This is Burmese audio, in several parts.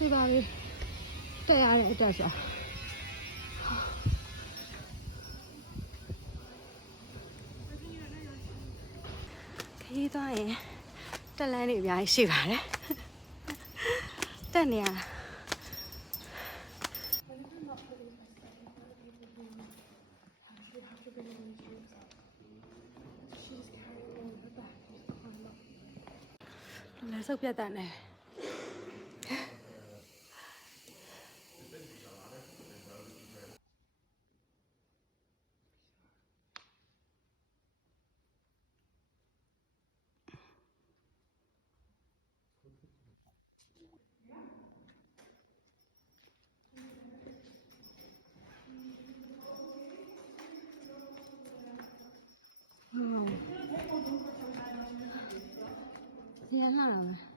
ဒီပါပြီတက်ရတဲ့အတက်ဆိုခရီးသွားရင်တက်လန်းတွေအများကြီးရှိပါတယ်တက်နေရလက်စုပ်ပြတ်တတ်နေရန်လာတော့မယ်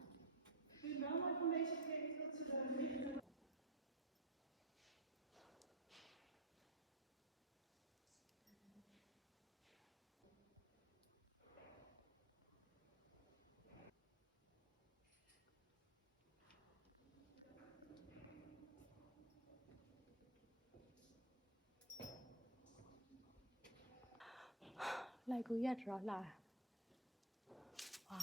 လိုက်ကိုရက်တော့လာဝါ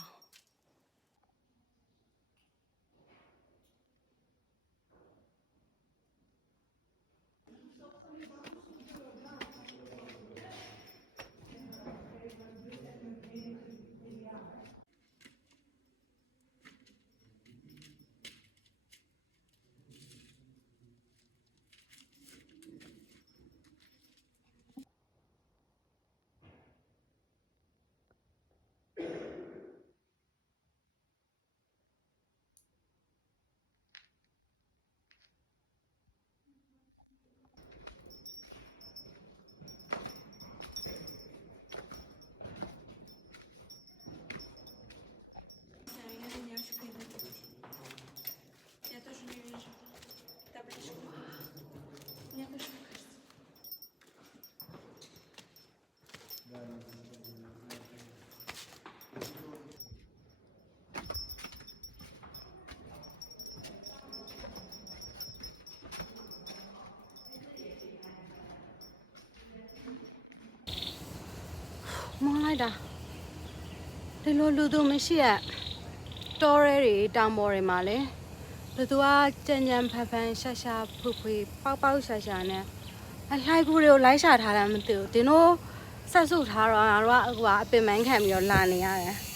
မောင်းလိုက်တာဒီလိုလူသူမရှိရတောရဲတွေတောင်ပေါ်တွေမှာလေလူသူကကြံကြံဖန်ဖန်ရှာရှာဖူဖွေပေါက်ပေါက်ရှာရှာနဲ့အလိုက်ကူတွေကိုလိုက်ရှာထားတာမသိဘူးဒီတို့ဆက်စုထားတော့ငါတို့ကအခုကအပင်ပန်းခံပြီးတော့လာနေရတယ်